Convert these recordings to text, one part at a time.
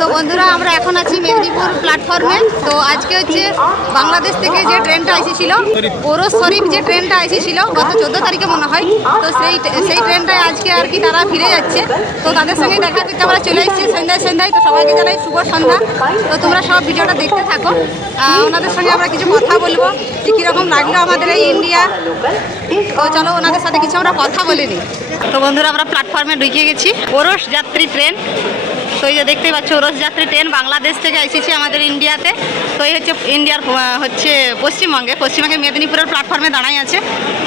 তো বন্ধুরা, আমরা এখন আছি মেদিনীপুর প্ল্যাটফর্মে তো আজকে হচ্ছে বাংলাদেশ থেকে যে ট্রেনটা এসেছিল ওরস শরীফ যে ট্রেনটা এসেছিল গত চোদ্দ তারিখে মনে হয়, তো সেই সেই ট্রেনটায় আজকে আর কি তারা ফিরে যাচ্ছে। তো তাদের সঙ্গে দেখা করতে আমরা চলে এসেছি সন্ধ্যায় সন্ধ্যায়। তো সবাইকে জানাই শুভ সন্ধ্যা। তো তোমরা সব ভিডিওটা দেখতে থাকো। ওনাদের সঙ্গে আমরা কিছু কথা বলব যে কীরকম লাগল আমাদের এই ইন্ডিয়া। তো চলো ওনাদের সাথে কিছু আমরা কথা বলে নিই। তো বন্ধুরা, আমরা প্ল্যাটফর্মে ঢুকে গেছি। ওরস যাত্রী ট্রেন। তো এই যে দেখতেই পাচ্ছ ওরস যাত্রী ট্রেন বাংলাদেশ থেকে এসেছে আমাদের ইন্ডিয়াতে। তো এই হচ্ছে ইন্ডিয়ার হচ্ছে পশ্চিমবঙ্গে। পশ্চিমবঙ্গে মেদিনীপুরের প্ল্যাটফর্মে দাঁড়াই আছে।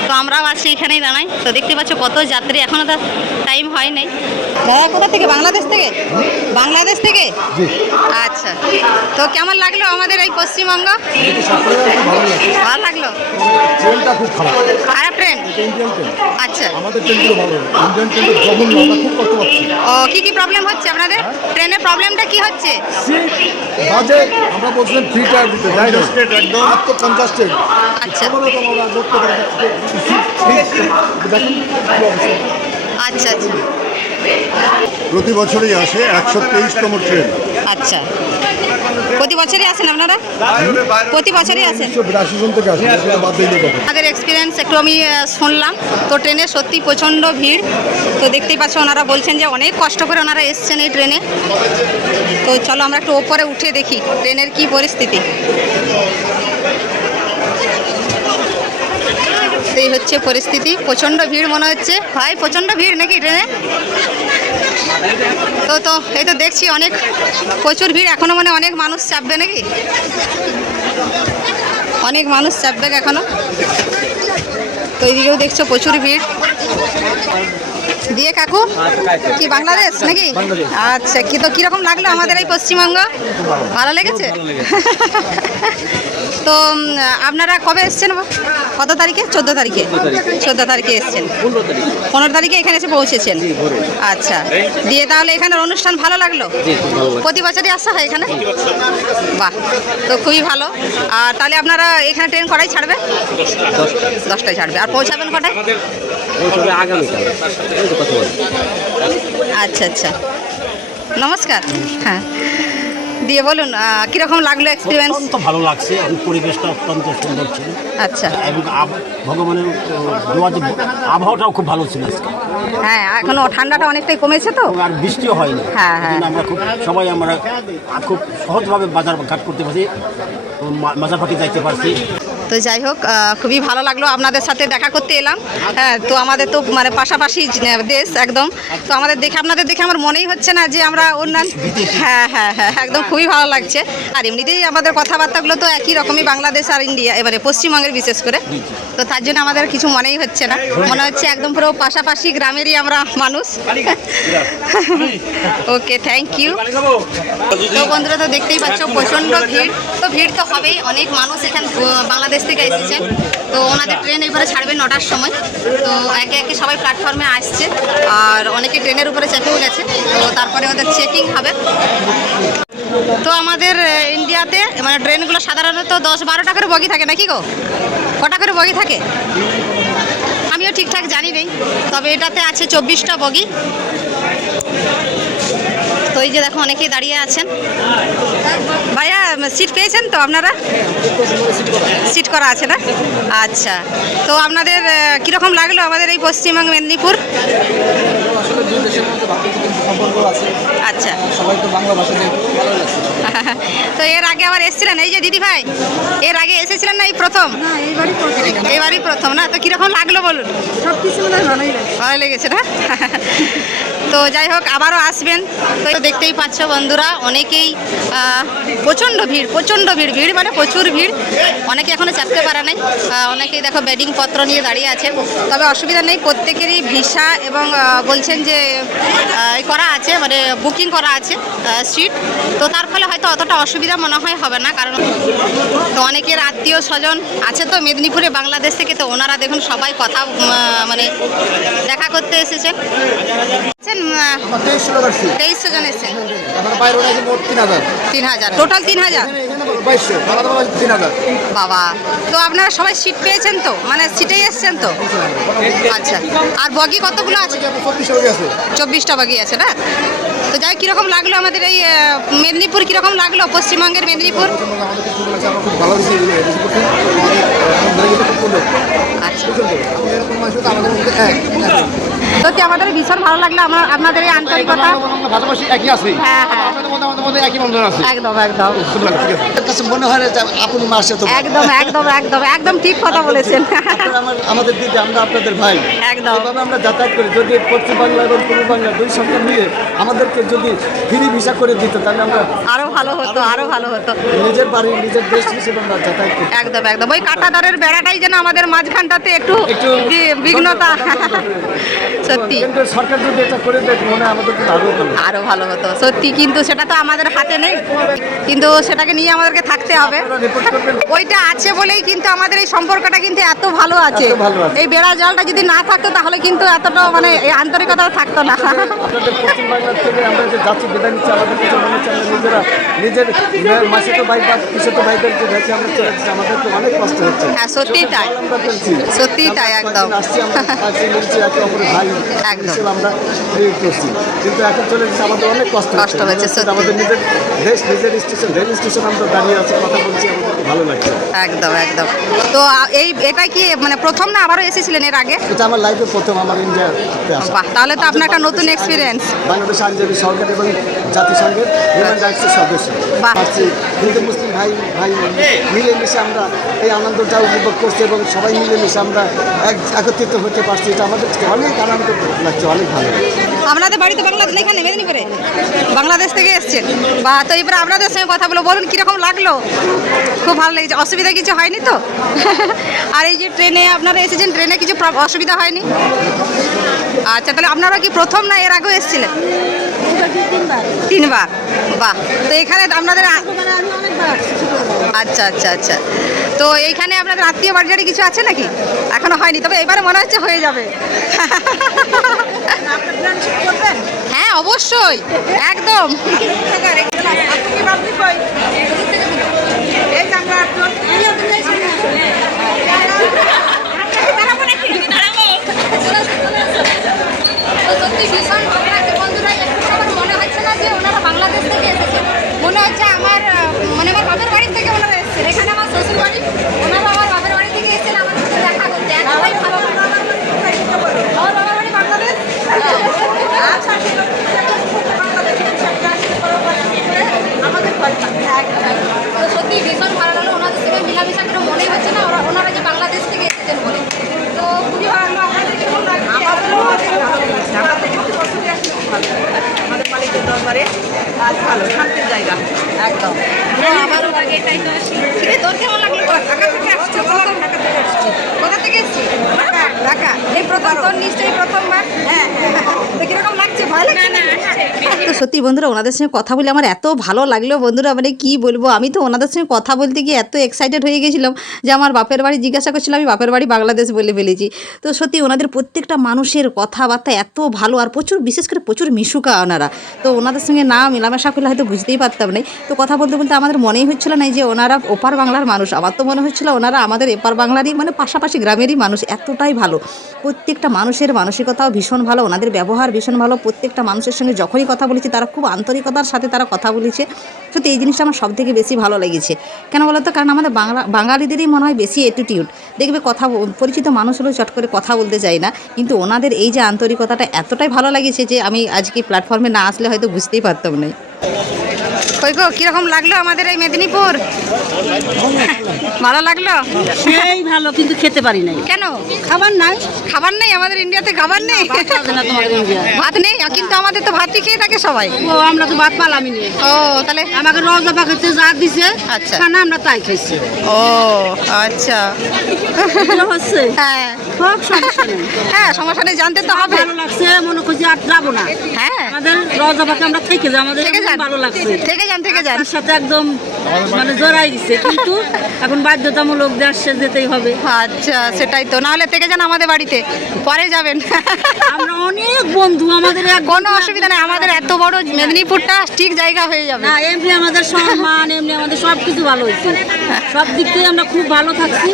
তো আমরাও আছি এখানেই দাঁড়াই। তো দেখতে পাচ্ছ কত যাত্রী। এখনও তো টাইম হয় নাই। দাদা কোথা থেকে? বাংলাদেশ থেকে? বাংলাদেশ থেকে? আচ্ছা। তো কেমন লাগল আমাদের এই পশ্চিমবঙ্গ? ভালো লাগল। খারাপ। ট্রেন আচ্ছা। আমাদের ট্রেনগুলো ভালো। ইন্ডিয়ান ট্রেনটা জঘন্য আমরা খুব কষ্ট পাচ্ছি। ও কি কি প্রবলেম হচ্ছে আপনাদের? ট্রেনের প্রবলেমটা কি হচ্ছে? সিট বাজে আমরা বলছিলাম থ্রি টায়ার দিতে যাই না? একদম। পঞ্চাশ ট্রেন আচ্ছা। আচ্ছা আচ্ছা। প্রতি বছরই আসে একশো তেইশতম ট্রেন আচ্ছা। প্রতি বছরই আসেন আপনারা? প্রতি বছরই আসেন? আমাদের এক্সপিরিয়েন্স একটু আমি শুনলাম। তো ট্রেনে সত্যি প্রচণ্ড ভিড়। তো দেখতেই পাচ্ছ ওনারা বলছেন যে অনেক কষ্ট করে ওনারা এসছেন এই ট্রেনে। তো চলো আমরা একটু ওপরে উঠে দেখি ট্রেনের কি পরিস্থিতি। এই হচ্ছে পরিস্থিতি। প্রচণ্ড ভিড় মনে হচ্ছে। ভাই, প্রচণ্ড ভিড় নাকি ট্রেনে? তো তো, এই তো দেখছি অনেক প্রচুর ভিড়। এখনও মানে অনেক মানুষ চাপবে নাকি? অনেক মানুষ চাপবে এখনও। তো এইদিকেও দেখছ প্রচুর ভিড়। দিয়ে কাকু? কি বাংলাদেশ নাকি? আচ্ছা কি তো কীরকম লাগল আমাদের এই পশ্চিমবঙ্গ? ভালো লেগেছে? তো আপনারা কবে এসছেন? কত তারিখে? চোদ্দ তারিখে। চোদ্দ তারিখে। এসছেন। পনেরো তারিখে। এখানে এসে পৌঁছেছেন? আচ্ছা দিয়ে তাহলে এখানের অনুষ্ঠান ভালো লাগল? প্রতি বছরই আসা হয় এখানে? বাহ তো খুবই ভালো। আর তাহলে আপনারা এখানে ট্রেন কটায় ছাড়বে? দশটায়। ছাড়বে। আর পৌঁছাবেন কটায়? পৌঁছবে আগামীকাল কথা বলি। আচ্ছা আচ্ছা। নমস্কার। হ্যাঁ। দিয়ে বলুন কীরকম লাগল এক্সপিরিয়েন্স অত্যন্ত ভালো লাগছে। এবং পরিবেশটা অত্যন্ত সুন্দর ছিল। আচ্ছা। এবং ভগবানের দোয়া যে আবহাওয়াটাও খুব ভালো ছিল আজকে। হ্যাঁ এখনও ঠান্ডাটা অনেকটাই কমেছে তো? আর বৃষ্টিও হয়নি। হ্যাঁ, হ্যাঁ। আমরা খুব সবাই আমরা খুব সহজভাবে বাজার ঘাট করতে পারছি। মাজার ফাঁকি যাইতে পারছি। তো যাই হোক খুবই ভালো লাগল আপনাদের সাথে দেখা করতে এলাম। হ্যাঁ তো আমাদের তো মানে পাশাপাশি দেশ একদম। তো আমাদের দেখে, আপনাদের দেখে আমার মনেই হচ্ছে না যে আমরা অন্যান্য হ্যাঁ হ্যাঁ হ্যাঁ একদম খুবই ভালো লাগছে। আর এমনিতেই আমাদের কথাবার্তাগুলো তো একই রকমই, বাংলাদেশ আর ইন্ডিয়া, এবারে পশ্চিমবঙ্গের বিশেষ করে। তো তার জন্য আমাদের কিছু মনেই হচ্ছে না। মনে হচ্ছে একদম পুরো পাশাপাশি গ্রামেরই আমরা মানুষ। ওকে থ্যাংক ইউ বন্ধুরা তো দেখতেই পাচ্ছ, প্রচণ্ড ভিড়। ভিড় তো হবেই। অনেক মানুষ এখান বাংলাদেশ থেকে এসেছেন তো ওনাদের ট্রেন এবারে ছাড়বে নটার সময়। তো একে একে সবাই প্ল্যাটফর্মে আসছে। আর অনেকে ট্রেনের উপরে চেপেও গেছে। তো তারপরে ওদের চেকিং হবে। তো আমাদের ইন্ডিয়াতে মানে ট্রেনগুলো সাধারণত দশ বারোটা করে বগি থাকে নাকি গো? কটা করে বগি থাকে? আমিও ঠিকঠাক জানি নেই। তবে এটাতে আছে চব্বিশটা বগি। এই যে দেখো অনেকেই দাঁড়িয়ে আছেন। ভাইয়া সিট পেয়েছেন তো আপনারা? সিট করা আছে না? আচ্ছা। তো আপনাদের কীরকম লাগল আমাদের এই পশ্চিমবঙ্গ মেদিনীপুর? আচ্ছা। সবাই তো বাংলা ভাষা ভালো লাগছে। তো এর আগে আবার এসেছিলেন? এই যে দিদি ভাই এর আগে এসেছিলেন না এই প্রথম? এবারই প্রথম। না? তো কীরকম লাগল বলুন? সব কিছু ভালো লেগেছে না? তো যাই হোক আবারও আসবেন। তো দেখতেই পাচ্ছ বন্ধুরা অনেকেই প্রচণ্ড ভিড় প্রচণ্ড ভিড় ভিড় মানে প্রচুর ভিড়। অনেকে এখনও চাপতে পারে নাই। অনেকেই দেখো বেডিং পত্র নিয়ে দাঁড়িয়ে আছে। তবে অসুবিধা নেই প্রত্যেকেরই ভিসা এবং বলছেন যে করা আছে মানে বুকিং করা আছে সিট। তো তার ফলে হয়তো অতটা অসুবিধা মনে হয় হবে না কারণ তো অনেকের আত্মীয় স্বজন আছে তো মেদিনীপুরে বাংলাদেশ থেকে তো ওনারা দেখুন সবাই কথা মানে দেখা করতে এসেছেন আছেন, তেইশশো জন এসেছেন। তিন হাজার। টোটাল তিন হাজার? বাবা তো আপনারা সবাই সিট পেয়েছেন তো? মানে সিটেই এসছেন তো? আচ্ছা আর বগি কতগুলো আছে? চব্বিশটা বগি আছে। না? তো যাই কীরকম লাগল আমাদের এই মেদিনীপুর? কীরকম লাগল পশ্চিমবঙ্গের মেদিনীপুর? আচ্ছা। সত্যি আমাদের ভীষণ ভালো লাগল আপনাদের এই আন্তরিকতা। হ্যাঁ হ্যাঁ। আমাদের মধ্যে একই বন্ধন আছে? একদম একদম। খুব ভালো ঠিক আছে। কাছে মনে হয় আপনি মা আসে একদম একদম একদম একদম ঠিক কথা বলেছেন। আমাদের দিদি আমরা আপনাদের ভাই। একদম। আমরা যাতায়াত করি। যদি পশ্চিম বাংলা এবং পূর্ব বাংলা দুই সরকার মিলে আমাদেরকে যদি ফ্রি ভিসা করে দিত তাহলে আমরা আরও ভালো হতো আরও ভালো হতো। নিজের বাড়ি নিজের দেশ হিসেবে আমরা যাতায়াত করি। একদম একদম। ওই কাটাদারের বেড়াটাই যেন আমাদের মাঝখানটাতে একটু একটু বিঘ্নতা। সত্যি। কিন্তু সরকার যদি এটা করে দেয় মনে হয় আমাদের আরও ভালো হতো। সত্যি কিন্তু সেটা তো আমাদের হাতে নেই। কিন্তু সেটাকে নিয়ে আমাদেরকে থাকতে হবে। ওইটা আছে বলেই কিন্তু আমাদের এই সম্পর্কটা কিন্তু এত ভালো আছে। এই বেড়া জলটা যদি না থাকতো তাহলে কিন্তু এতটা মানে এই আন্তরিকতা থাকতো না। হ্যাঁ সত্যিই তাই। সত্যিই তাই একদম। একদম। কিন্তু এখন চলে আমাদের অনেক কষ্ট কষ্ট হচ্ছে, সত্যি। আমাদের নিজের দেশ নিজের স্টেশন রেল স্টেশন আমরা দাঁড়িয়ে আছি কথা বলছি আমাদের ভালো লাগছে। একদম একদম। তো এই এটা কি মানে প্রথম না আবারও এসেছিলেন এর আগে? এটা আমার লাইফে প্রথম আমার ইন্ডিয়াতে আসা। বাহ তাহলে তো আপনার একটা নতুন এক্সপিরিয়েন্স বাংলাদেশ আঞ্জলি সরকার এবং জাতিসংঘের হিউম্যান রাইটসের সদস্য। বাহ। হিন্দু, মুসলিম ভাই ভাই, মিলেমিশে আমরা এই আনন্দটা উপভোগ করছি এবং সবাই মিলেমিশে আমরা এক, একত্রিত হতে পারছি। এটা আমাদের অনেক আনন্দ লাগছে, অনেক ভালো আপনাদের বাড়িতে বাংলাদেশ, এখানে মেদিনীপুরে। বাংলাদেশ থেকে এসছেন। বা তো এবার আপনাদের সঙ্গে কথা বলো বলুন, কীরকম লাগল? খুব ভালো লেগেছে। অসুবিধা কিছু হয়নি তো? আর এই যে ট্রেনে আপনারা এসেছেন, ট্রেনে কিছু অসুবিধা হয়নি? আচ্ছা তাহলে আপনারা কি প্রথম না এর আগেও এসেছিলেন? তিনবার বাহ তো এখানে আপনাদের। আচ্ছা আচ্ছা আচ্ছা তো এইখানে আপনাদের আত্মীয় বাড়ি কিছু আছে নাকি এখনও হয়নি তবে এবারে মনে হচ্ছে হয়ে যাবে হ্যাঁ অবশ্যই একদম এই আমরা একজন এই আপনি যাইছেন সত্যি ভীষণ ভালো লাগছে বন্ধুরা একটু সবার মনে হচ্ছে না যে ওনারা বাংলাদেশ থেকে এসেছেন মনে হচ্ছে আমার আহ, মানে আমার বাপের বাড়ি থেকে ওনারা এসেছেন এখানে আমার শ্বশুর বাড়ি ওনারা আমার বাপের বাড়ি থেকে এসেছেন আমার সাথে দেখা করতে এতটাই ভালো লাগছে আমার বাবার বাড়ি বাংলাদেশ আচ্ছা ঠিক আছে বাংলাদেশে আমাদের ভয় পায় তো সত্যি ভীষণ ভালো লাগল ওনাদের সঙ্গে মিলামিশা করে মনেই হচ্ছে না ওরা ওনারা যে বাংলাদেশ থেকে এসেছেন বলে তো খুবই ভালো লাগল আপনাদের কেমন লাগছে আমাদেরও অনেক ভালো লাগছে আমরা তো প্রতি বছরই আসি খুব ভালো লাগে। আমাদের মালিকের দরবারে। আজ ভালো শান্তির জায়গা। একদম। আমারও লাগে এটাই তো আসি। ঠিক আছে তোর কেমন লাগল? ঢাকা থেকে আসছো? প্রথম ঢাকা থেকে আসছি? কোথা থেকে এসছি ঢাকা। ঢাকা। এই প্রথম তোর নিশ্চয়ই প্রথমবার হ্যাঁ হ্যাঁ তো কীরকম লাগছে ভালো লাগছে না তো সত্যি বন্ধুরা, ওনাদের সঙ্গে কথা বলে আমার এত ভালো লাগল বন্ধুরা মানে কি বলব? আমি তো ওনাদের সঙ্গে কথা বলতে গিয়ে এত এক্সাইটেড হয়ে গেছিলাম যে আমার বাপের বাড়ি জিজ্ঞাসা করছিলাম, আমি বাপের বাড়ি বাংলাদেশ বলে ফেলেছি। তো সত্যি ওনাদের প্রত্যেকটা মানুষের কথাবার্তা এত ভালো, আর প্রচুর, বিশেষ করে প্রচুর মিশুকা ওনারা। তো ওনাদের সঙ্গে না মেলামেশা করলে হয়তো বুঝতেই পারতাম না। তো কথা বলতে বলতে আমাদের মনেই হচ্ছিল না যে ওনারা ওপার বাংলার মানুষ। আমার তো মনে হচ্ছিল ওনারা আমাদের এপার বাংলারই মানে পাশাপাশি গ্রামেরই মানুষ, এতটাই ভালো। প্রত্যেকটা মানুষের মানসিকতাও ভীষণ ভালো, ওনাদের ব্যবহার ভীষণ ভালো। প্রত্যেকটা মানুষের সঙ্গে যখনই কথা বলেছি তারা খুব আন্তরিকতার সাথে তারা কথা বলেছে। সত্যি এই জিনিসটা আমার সব থেকে বেশি ভালো লেগেছে। কেন বলতো? কারণ আমাদের বাংলা, বাঙালিদেরই মনে হয় বেশি অ্যাটিটিউড দেখবে কথা পরিচিত মানুষ হলেও চট করে কথা বলতে চাই না। কিন্তু ওনাদের এই যে আন্তরিকতাটা এতটাই ভালো লাগেছে যে আমি আজকে প্ল্যাটফর্মে না আসলে হয়তো বুঝতেই পারতাম না। কই গো কীরকম লাগল আমাদের এই মেদিনীপুর? ভালো লাগল? সেই ভালো কিন্তু খেতে পারি নাই। কেন? খাবার নাই। খাবার নেই? আমাদের ইন্ডিয়াতে খাবার নেই? না ভাত নেই? কিন্তু আমাদের তো ভাতই খেয়ে থাকে সবাই। ও আমরা তো ভাত পালামি নিয়ে। ও তাহলে আমাকে রজা পাখাতে যা দিছে আচ্ছা। খানা আমরা তাই খাইছি। ও আচ্ছা। হচ্ছে হ্যাঁ। হ্যাঁ সমস্যা নেই জানতে তো হবে। ভালো লাগছে মনে করছি আর যাব না। হ্যাঁ। আমাদের রজা পাখি আমরা থেকে যাই আমাদের ভালো লাগছে। থেকে যান থেকে যান। সাথে একদম মানে জড়াই দিছে কিন্তু এখন বাধ্যতামূলক দেশে যেতেই হবে। আচ্ছা সেটাই তো। নাহলে থেকে যান আমাদের বাড়িতে। পরে যাবেন। আমরা অনেক বন্ধু আমাদের কোনো অসুবিধা নেই। আমাদের এত বড় মেদিনীপুরটা ঠিক জায়গা হয়ে যাবে। না এমনি আমাদের সম্মান এমনি আমাদের সব কিছু ভালো হয়েছে। সব দিক থেকে আমরা খুব ভালো থাকছি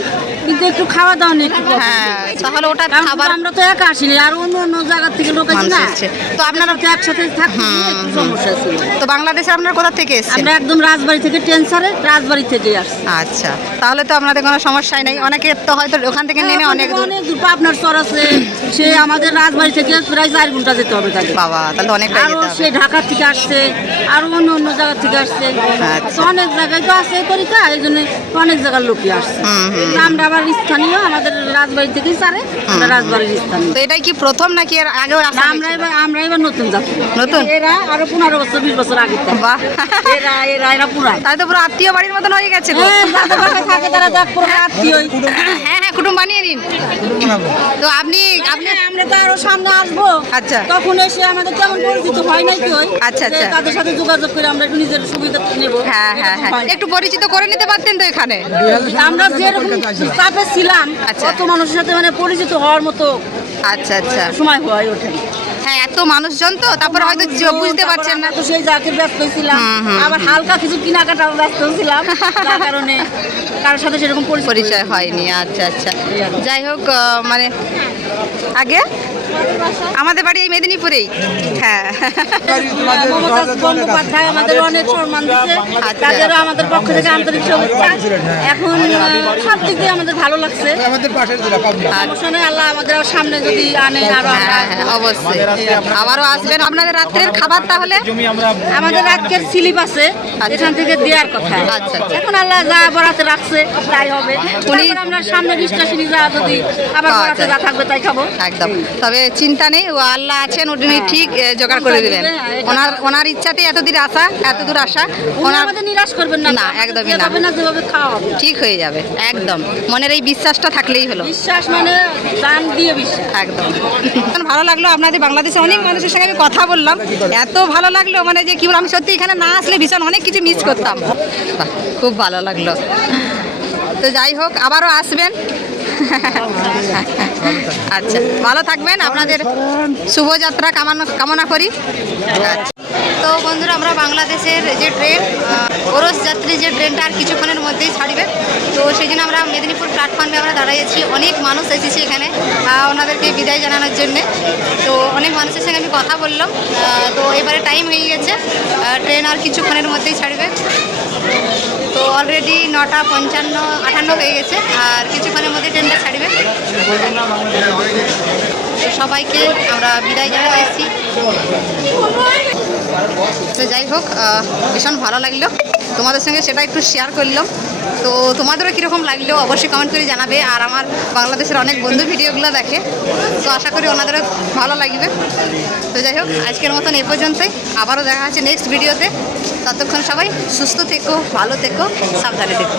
কিন্তু একটু খাওয়া দাওয়া নিয়ে একটু হ্যাঁ। তাহলে ওটা খাবার আমরা তো একা আসিনি আর অন্য অন্য জায়গা থেকে লোক আছে মানুষ তো আপনারা তো একসাথে একটু সমস্যা ছিল। তো বাংলাদেশে আপনারা কোথা থেকে এসেছেন? আমরা একদম রাজবাড়ি থেকে টেনসারে রাজবাড়ি থেকে আসছি। আচ্ছা তাহলে তো আপনাদের কোনো সমস্যাই নেই। অনেকে তো হয়তো ওখান থেকে নেমে অনেক দূর। অনেক দূর। পাবনার চর আছে সে আমাদের রাজবাড়ি থেকে প্রায় চার ঘণ্টা যেতে হবে তাকে। বাবা তাহলে তো অনেকটাই আরও সে ঢাকা থেকে আসছে আর অন্য অন্য জায়গা থেকে আসছে। আচ্ছা। তো অনেক জায়গায় তো আছে এই তরিকা এই জন্য অনেক জায়গার লোকই আসছে। তো আমরা আবার স্থানীয় আমাদের রাজবাড়ি থেকেই সারে আমরা রাজবাড়ির স্থানীয়। তো এটাই কি প্রথম নাকি এর আগেও আসা আমরা এবার আমরা এবার নতুন যাত্রী নতুন? এরা আরও পনেরো বছর বিশ বছর আগে বাহ তাহলে তো পুরো আত্মীয় বাড়ির মতন হয়ে গেছে। হ্যাঁ, হ্যাঁ হ্যাঁ কুটুম বানিয়ে নিন। তো আপনি আপনি আমরা তো আরও সামনে আসব। আচ্ছা। তখন এসে আমাদের পরিচিত হয় নাই কি হয় আচ্ছা, আচ্ছা। তাদের সাথে যোগাযোগ করে আমরা একটু নিজের সুবিধা নেব। হ্যাঁ হ্যাঁ হ্যাঁ একটু পরিচিত করে নিতে পারতেন তো এখানে। আমরা যেরকম চাপে ছিলাম আচ্ছা। মানুষের সাথে মানে পরিচিত হওয়ার মতো আচ্ছা আচ্ছা। সময় হয়ে ওঠে হ্যাঁ এত মানুষজন তো তারপরে হয়তো বুঝতে পারছেন না। তো সেই জাকের ব্যস্ত ছিলাম। আবার হালকা কিছু কেনাকাটা ব্যস্ত ছিলাম। কারণে কারোর সাথে সেরকম পরিচয় হয়নি আচ্ছা আচ্ছা। যাই হোক মানে আগে আমাদের বাড়ি এই মেদিনীপুরেই। হ্যাঁ। বন্দ্যোপাধ্যায় আমাদের অনেক সম্মান আচ্ছা। তাদেরও আমাদের পক্ষ থেকে আন্তরিক শুভেচ্ছা। এখন সব দিক দিয়ে আমাদের ভালো লাগছে। আমাদের পাশের জেলা সমস্যা নেই আল্লাহ আমাদের সামনে যদি আনে আরও আমরা হ্যাঁ হ্যাঁ অবশ্যই। আবারও আসবেন। আপনাদের রাত্রের খাবার তাহলে? আমাদের রাত্রের স্লিপ আছে। এখান থেকে দেওয়ার কথা। আচ্ছা। এখন আল্লাহ যা বরাতে রাখছে তাই হবে। উনি- আমরা সামনে বিশ্বাসী যা যদি আবার বরাতে যা থাকবে তাই খাব। একদম। তবে চিন্তা নেই ও আল্লাহ আছেন উনি ঠিক জোগাড় করে দিবেন। হ্যাঁ, ওনার ওনার ইচ্ছাতেই এত দূর আসা এত দূর আসা ওনার নিরাশ করবেন না না, একদমই না। ঠিক হয়ে যাবে একদম। মনের এই বিশ্বাসটা থাকলেই হলো। বিশ্বাস মানে দান দিয়ে বিশ্বাস। একদম। ভালো লাগল আপনাদের বাংলাদেশে অনেক মানুষের সঙ্গে আমি কথা বললাম। এত ভালো লাগল মানে যে কি আমি সত্যি এখানে না আসলে ভীষণ অনেক কিছু মিস করতাম। খুব ভালো লাগল। তো যাই হোক আবারও আসবেন। আচ্ছা ভালো থাকবেন, আপনাদের শুভযাত্রা কামনা কামনা করি। আচ্ছা। তো বন্ধুরা, আমরা বাংলাদেশের যে ট্রেন ওরস যাত্রী যে ট্রেনটা আর কিছুক্ষণের মধ্যেই ছাড়বে। তো সেই জন্য আমরা মেদিনীপুর প্ল্যাটফর্মে আমরা দাঁড়িয়েছি অনেক মানুষ এসেছি এখানে ওনাদেরকে বিদায় জানানোর জন্যে। তো অনেক মানুষের সঙ্গে আমি কথা বললাম। তো এবারে টাইম হয়ে গেছে ট্রেন আর কিছুক্ষণের মধ্যেই ছাড়বে। তো অলরেডি নটা পঞ্চান্ন আটান্ন হয়ে গেছে আর কিছুক্ষণের মধ্যে ট্রেনটা ছাড়বে। সবাইকে আমরা বিদায় জানাতে এসেছি তো যাই হোক ভীষণ ভালো লাগল। তোমাদের সঙ্গে সেটা একটু শেয়ার করলাম। তো তোমাদেরও কীরকম লাগল অবশ্যই কমেন্ট করে জানাবে। আর আমার বাংলাদেশের অনেক বন্ধু ভিডিওগুলো দেখে, তো আশা করি ওনাদেরও ভালো লাগবে। তো যাই হোক, আজকের মতন এ পর্যন্তই। আবারও দেখা হচ্ছে নেক্সট ভিডিওতে ততক্ষণ সবাই সুস্থ থেকো, ভালো থেকো, সাবধানে থেকো।